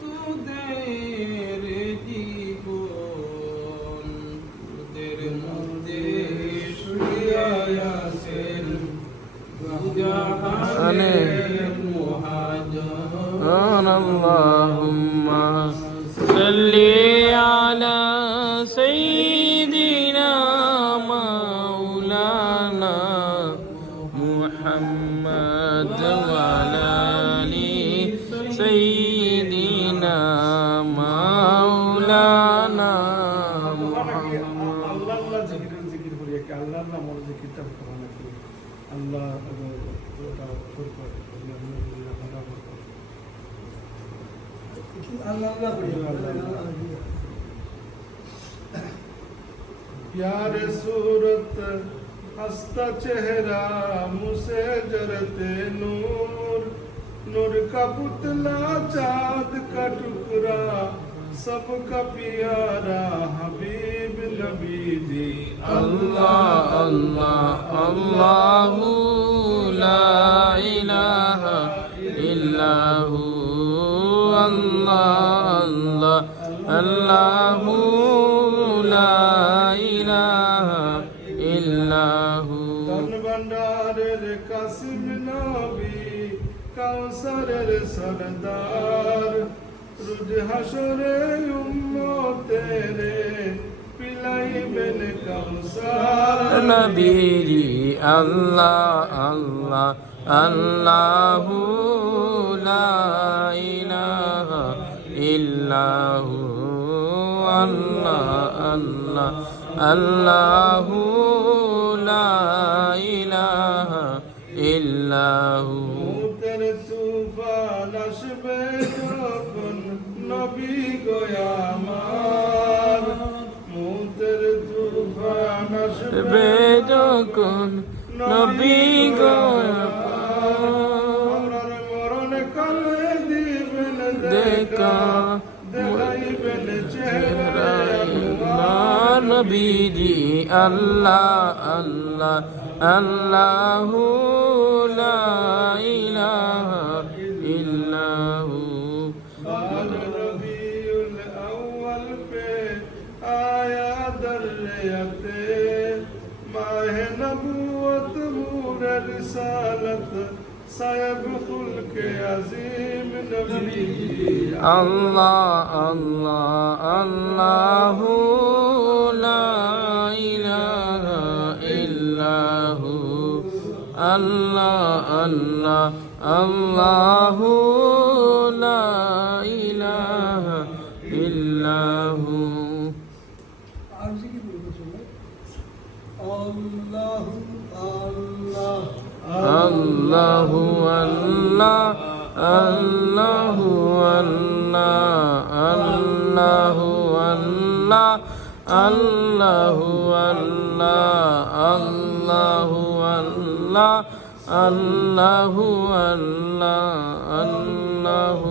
তোদের জীবন তোদের মধ্যে শুইয়া আছেন জাহানের মুহাজ্জির আল্লাহুম্মা সাল্লি আলা সাইয়্যিদিনা মাওলানা মুহাম্মদ ওয়া আলা আলি সাইয়্যিদিনা মাওলানা মুহাম্মদ। আল্লাহ জিকির করি, একটা আল্লাহর নাম আর জিকিরটা করা নাকি আল্লাহ ওটা করব আল্লাহ করি प्यारे सूरत हंसता चेहरा मुझसे जरते नूर नूर का पुतला चाँद का टुकड़ा सबका प्यारा हबीब नबी जी अल्लाह अल्लाह अल्लाहु ला इलाहा इल्लहु अल्लाह अल्लाह अल्लाहु ला इलाहा इल्लहु धन भंडारेर कासिम नबी काउसारेर सरदार रुज हाशरे उम्मतेरे पिलाइबेन काउसार नबीरी अल्लाह अल्लाह अल्लाहु ला इलाहा इल्लहु अल्लाह अल्लाह अल्लाहु ला इलाहा इल्लहु तेरे तूफान আসবে যখন নবী গো আমার মুতের তুফান আসবে যখন নবী গো আমার মরণ কালে দিবেন দেখা দেখাইবেন চেহারা নবীজি আল্লাহ আল্লাহ আল্লাহু লা ইলাহা ইল্লাহু بعد ربيع الأول पे आया दरियाते माह नबूवत नूर रिसालत साहिब खुल्क अजीम नबी আল্লাহ আল্লাহ আল্লাহু লা ইলাহা ইল্লাহু আল্লাহ আল্লাহ আল্লাহু লা ইলাহা ইল্লাহু আল্লাহু আল্লাহ আল্লাহু আল্লাহ আল্লাহু আল্লাহ আল্লাহু আল্লাহ আল্লাহু আল্লাহ আল্লাহু আল্লাহ আল্লাহু